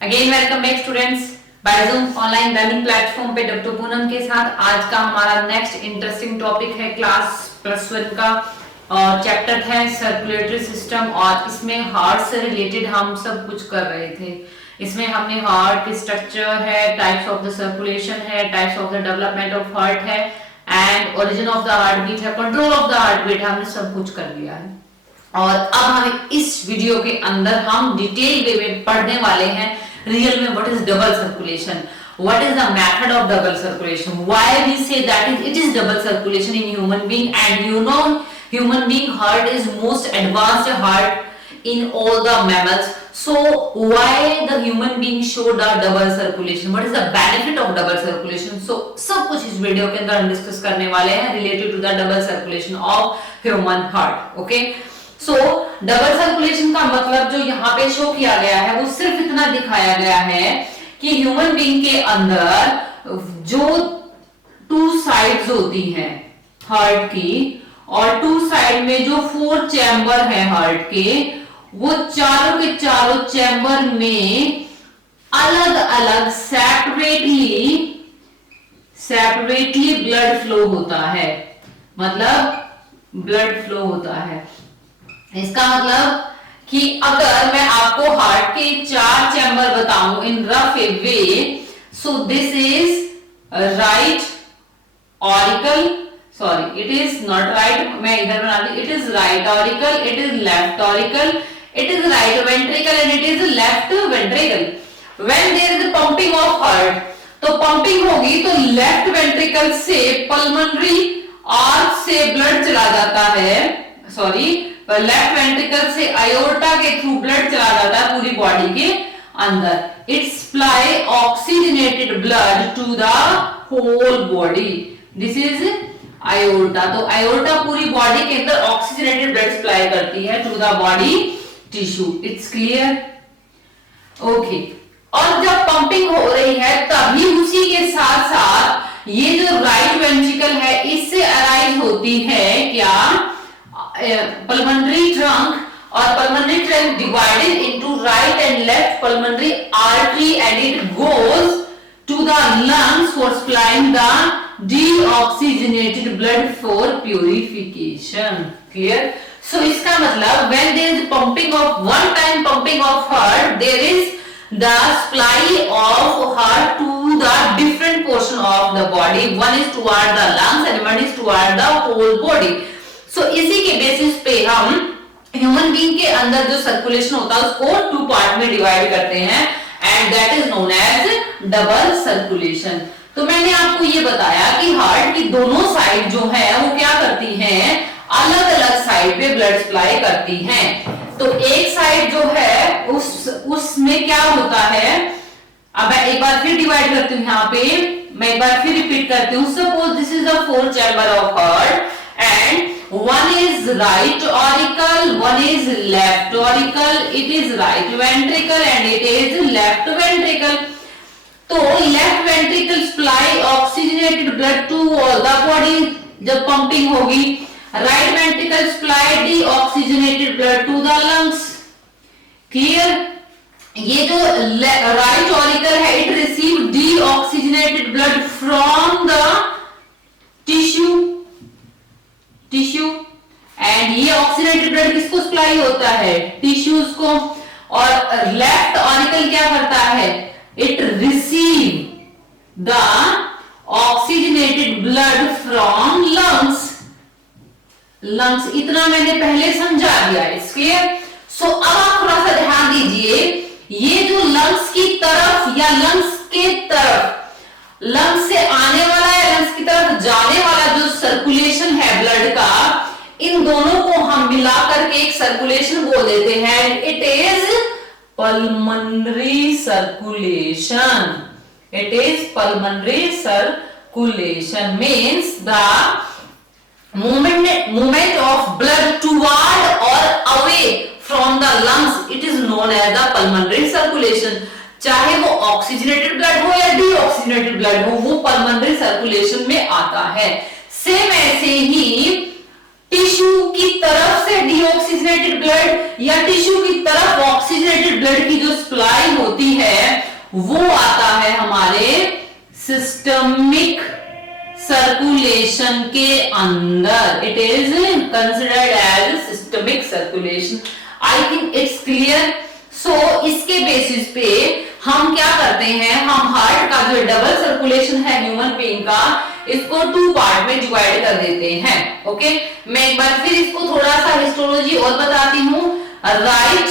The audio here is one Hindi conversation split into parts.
Again welcome back students, Byju's online learning platform पे डॉक्टर पूनम के साथ। आज का हमारा नेक्स्ट इंटरेस्टिंग टॉपिक है क्लास +1 का चैप्टर है सर्कुलेटरी सिस्टम, और इसमें हार्ट से रिलेटेड हम सब कुछ कर रहे थे। इसमें हमने हार्ट की स्ट्रक्चर है, टाइप्स ऑफ द सर्कुलेशन है, types of the development of heart है, and origin of the heart beat है, control of the heart beat, हमने सब कुछ कर लिया है। और अब हम इस वीडियो के अंदर हम डिटेल वे में पढ़ने वाले हैं रियल में what is double circulation, what is the method of double circulation, why we say that it is double circulation in human being, and you know human being heart is most advanced heart in all the mammals, so why the human being show the double circulation, what is the benefit of double circulation, so सब कुछ इस वीडियो के अंदर हम डिस्कस करने वाले हैं related to the double circulation of human heart. Okay, so double circulation का मतलब जो यहाँ पे शो किया गया है वो सिर्फ इतना दिखाया गया है कि ह्यूमन बीइंग के अंदर जो टू साइड्स होती हैं हार्ट की, और टू साइड में जो 4 चैम्बर है हार्ट के, वो चारों के चारों चैम्बर में अलग अलग सेपरेटली ब्लड फ्लो होता है, मतलब ब्लड फ्लो होता है। इसका मतलब कि अगर मैं आपको हार्ट के 4 चैम्बर बताऊं in rough way, so this is right auricle, sorry it is not right, मैं इधर बना दी, it is right auricle, it is left auricle, it is right ventricle and it is left ventricle. When there is pumping of heart, तो पंपिंग होगी तो लेफ्ट वेंट्रिकल से पल्मोनरी आर्च से ब्लड चला जाता है, सॉरी लेफ्ट वेंट्रिकल से आयोर्टा के थ्रू ब्लड चला जाता है पूरी बॉडी के अंदर। It supply oxygenated blood to the whole body, this is aorta. तो आयोर्टा पूरी बॉडी के अंदर ऑक्सीजनेटेड ब्लड सप्लाई करती है to the body tissue. It's clear? Okay, और जब पंपिंग हो रही है तभी उसी के साथ साथ ये जो राइट वेंट्रिकल है इससे अराइज होती है क्या, pulmonary trunk, or pulmonary trunk divided into right and left pulmonary artery, and it goes to the lungs for supplying the deoxygenated blood for purification. Clear? So इसका मतलब when there is pumping of one time pumping of heart, there is the supply of heart to the different portion of the body. One is toward the lungs and one is toward the whole body. सो इसी के बेसिस पे हम ह्यूमन बीइंग के अंदर जो सर्कुलेशन होता है उसको 2 पार्ट में डिवाइड करते हैं, and that is known as double circulation. तो मैंने आपको ये बताया कि हार्ट की दोनों साइड जो है वो क्या करती हैं, अलग अलग साइड पे ब्लड सप्लाई करती हैं। तो एक साइड जो है उसमें क्या होता है, अब मैं एक बार फिर डिवाइड करती हूँ, यहाँ पे मैं एक बार फिर रिपीट करती हूँ। Suppose this is the 4 chamber of heart and one is right auricle, one is left auricle, it is right ventricle and it is left ventricle. तो left ventricle supply oxygenated blood to all the body जब pumping होगी, right ventricle supply deoxygenated blood to the lungs. Clear? ये जो right auricle है it receive deoxygenated blood from the tissue, and ये ऑक्सीजनेटेड ब्लड किसको सप्लाई होता है, टिश्यूज को। और लेफ्ट ऑरिकल क्या करता है, it receive the oxygenated blood from lungs. इतना मैंने पहले समझा दिया, इट्स क्लियर? सो अब आप थोड़ा सा ध्यान दीजिए, ये जो लंग्स की तरफ या लंग्स के तरफ, लंग्स से आने वाला या लंग्स की तरफ जाने वाला जो सर्कुलेशन है ब्लड का, इन दोनों को हम मिलाकर के एक सर्कुलेशन बोल देते हैं, it is pulmonary circulation. It is pulmonary circulation means the movement of blood toward और away from the lungs, it is known as the pulmonary circulation. चाहे वो ऑक्सीजनेटेड ब्लड हो या डीऑक्सीजनेटेड ब्लड हो, वो पल्मोनरी सर्कुलेशन में आता है। सेम ऐसे ही टिश्यू की तरफ से डीऑक्सीजनेटेड ब्लड या टिश्यू की तरफ ऑक्सीजनेटेड ब्लड की जो सप्लाई होती है वो आता है हमारे सिस्टमिक सर्कुलेशन के अंदर. It is considered as systemic circulation. I think it's clear. So इसके बेसिस पे हम क्या करते हैं, हम हार्ट का जो डबल सर्कुलेशन है ह्यूमन बीइंग का, इसको 2 पार्ट में डिवाइड कर देते हैं. ओके, मैं एक बार फिर इसको थोड़ा सा हिस्टोलॉजी और बताती हूँ. राइट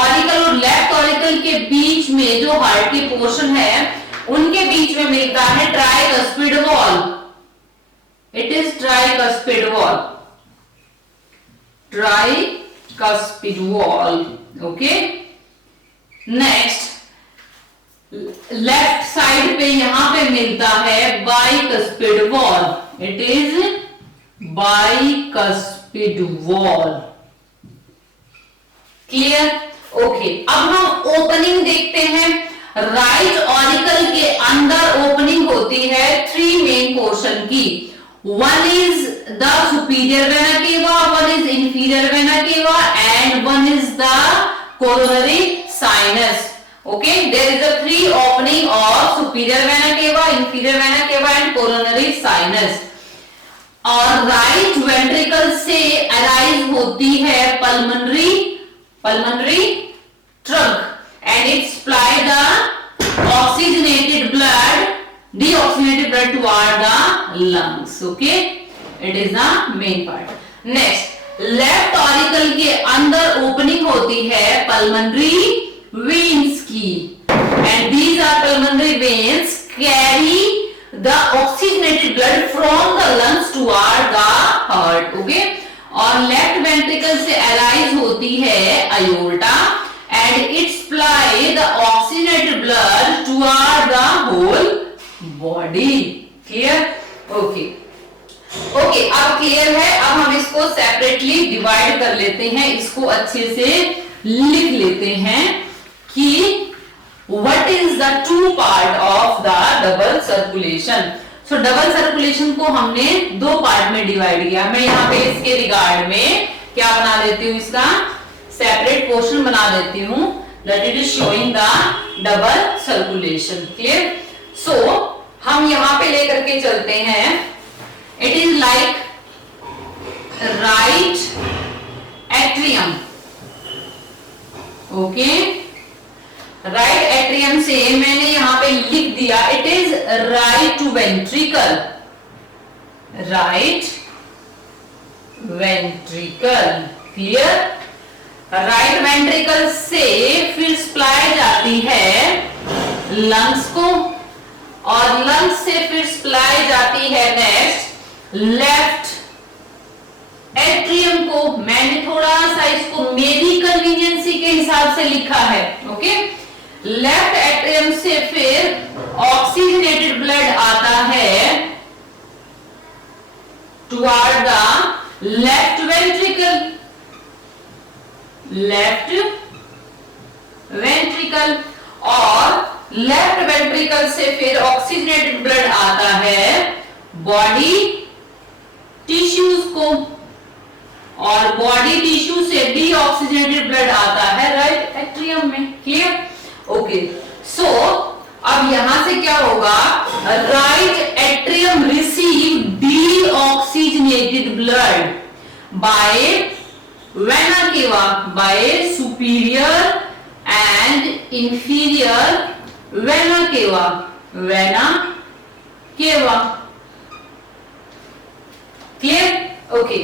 ऑरिकल और लेफ्ट ऑरिकल के बीच में जो हार्ट की पोर्शन है उनके बीच में मिलता है tricuspid wall. It is tricuspid wall. Tricuspid wall. Okay, next left side पे यहां पे मिलता है bicuspid valve. It is bicuspid valve. Clear? Okay, अब हम ओपनिंग देखते हैं. राइट ऑरिकल के अंदर ओपनिंग होती है 3 मेन पोर्शन की. One is the superior vena cava, one is inferior vena cava and one is the coronary sinus. Okay, there is a 3 opening of superior vena cava, inferior vena cava and coronary sinus. और राइट वेंट्रिकल से अराइज होती है pulmonary trunk and it supply the oxygenated blood, deoxygenated blood toward the lungs. Okay, it is the main part. Next, left auricle के अंदर ओपनिंग होती है पल्मोनरी veins की, and these are pulmonary veins carry the oxygenated blood from the lungs toward the heart. Okay, और लेफ्ट वेंट्रिकल से अराइज होती है aorta and it supply the oxygenated blood toward the whole body. Clear? Okay. Okay, अब क्लियर है. अब हम इसको सेपरेटली डिवाइड कर लेते हैं, इसको अच्छे से लिख लेते हैं कि what is the 2 part of the double circulation. So double circulation को हमने 2 पार्ट में डिवाइड किया. मैं यहाँ पे इसके रिगार्ड में क्या बना देती हूँ, इसका सेपरेट पोर्शन बना देती हूँ that it is showing the double circulation. Clear? So हम यहाँ पे लेकर के चलते हैं. It is like right atrium. Okay, right atrium से मैंने यहां पे लिख दिया it is right ventricle. Right ventricle. Clear? Right ventricle से फिर सप्लाई जाती है लंग्स को और लंग्स से फिर सप्लाई जाती है नेक्स्ट लेफ्ट एट्रियम को. मैंने थोड़ा सा इसको मेरी कन्वीनियंसी के हिसाब से लिखा है. ओके, लेफ्ट एट्रियम से फिर ऑक्सीजनेटेड ब्लड आता है toward the left ventricle. Left ventricle और लेफ्ट वेंट्रिकल से फिर ऑक्सीजनेटेड ब्लड आता है बॉडी टिश्यूज को और बॉडी टिश्यू से डीऑक्सीजनेटेड ब्लड आता है राइट एट्रियम में. क्लियर? ओके, सो अब यहां से क्या होगा, right atrium receive deoxygenated blood bye vena cava, by superior and inferior vena cava. Vena cava. Clear? Okay,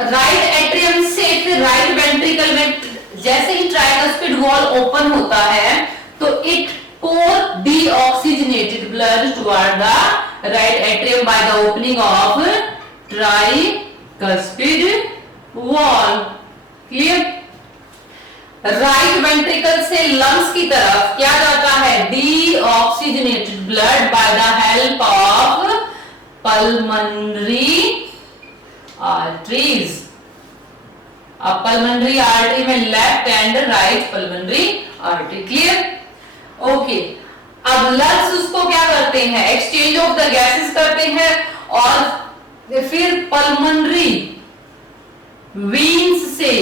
right atrium से फिर राइट वेंट्रिकल में जैसे ही ट्राइकस्पिड वॉल ओपन होता है तो it pour deoxygenated blood toward the right atrium by the opening of tricuspid valve. Clear? Right ventricle से लंग्स की तरफ क्या जाता है, deoxygenated blood by the help of pulmonary arteries. अब पल्मोनरी आर्टरी में left and right pulmonary artery. Clear? Okay, अब लंग्स उसको क्या करते हैं, एक्सचेंज ऑफ द गैसेस करते हैं और फिर पल्मोनरी वेन्स से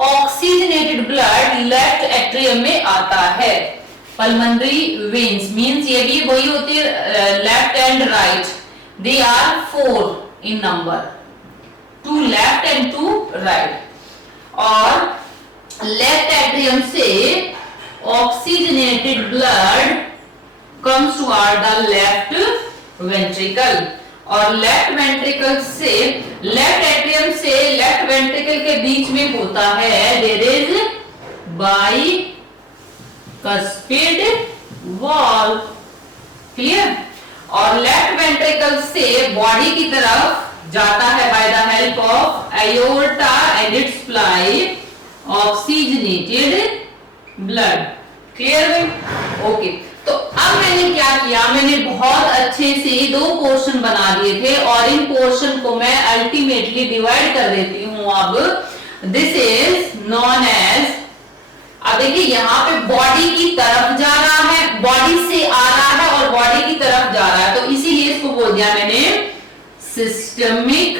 ऑक्सीजनेटेड ब्लड लेफ्ट एट्रियम में आता है। पल्मोनरी वेन्स मींस ये भी वही होती है, left and right, they are 4 in number, 2 left and 2 right. और लेफ्ट एट्रियम से oxygenated blood comes toward the left ventricle, और लेफ्ट वेंट्रिकल से, लेफ्ट एट्रियम से लेफ्ट वेंट्रिकल के बीच में होता है, there is bicuspid valve, clear. और लेफ्ट वेंट्रिकल से बॉडी की तरफ जाता है by the help of aorta and it supply oxygenated blood, clear है, ओके। तो अब मैंने क्या किया, मैंने बहुत अच्छे से 2 पोर्शन बना दिए थे और इन पोर्शन को मैं अल्टीमेटली डिवाइड कर देती हूं। अब दिस इज नॉन एज, अब देखिए यहां पे बॉडी की तरफ जा रहा है, बॉडी से आ रहा है और बॉडी की तरफ जा रहा है, तो इसीलिए इसको बोल दिया मैंने सिस्टमिक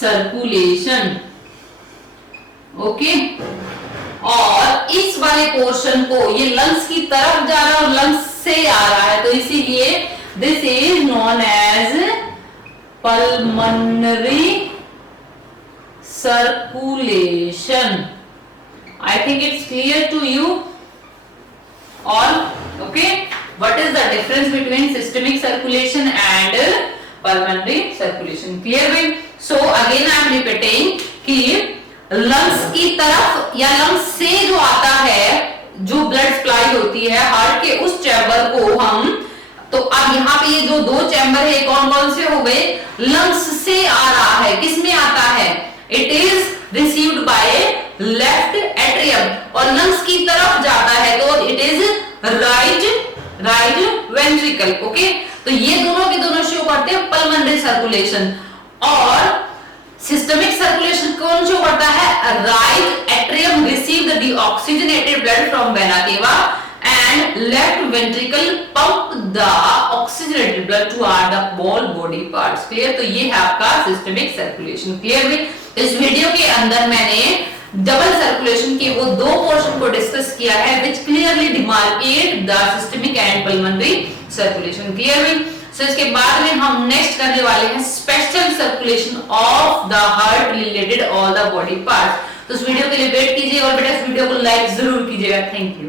सर्कुलेशन, ओके। और इस वाले पोर्शन को, ये लंग्स की तरफ जा रहा है और लंग्स से आ रहा है, तो इसीलिए this is known as pulmonary circulation. I think it's clear to you all, okay. What is the difference between systemic circulation and pulmonary circulation, clear भाई। So again I am repeating कि लंग्स की तरफ या लंग्स से जो आता है, जो ब्लड सप्लाई होती है हार्ट के उस चैम्बर को हम, तो अब यहाँ पे ये जो 2 चैम्बर है कौन कौन से हो गए, लंग्स से आ रहा है, किस में आता है, it is received by left atrium, और लंग्स की तरफ जाता है तो it is right ventricle, okay. तो ये दोनों के दोनों शो करते हैं पल्मोनरी सर्कुलेशन। और सिस्टमिक सर्कुलेशन कौन शो करता है, right atrium receive the deoxygenated blood from vena cava and left ventricle pump the oxygenated blood to our the all body parts, clear. तो ये है आपका सिस्टमिक सर्कुलेशन, क्लियर भी। इस वीडियो के अंदर मैंने डबल सर्कुलेशन के वो 2 पोर्शन को डिस्कस किया है विच clearly demarcate the systemic and pulmonary circulation, clear भी। सो इसके बाद में हम नेक्स्ट करने वाले हैं special circulation of the heart related all the body parts. तो इस वीडियो के लिए वेट कीजिए और बेटा इस वीडियो को लाइक जरूर कीजिएगा। Thank you.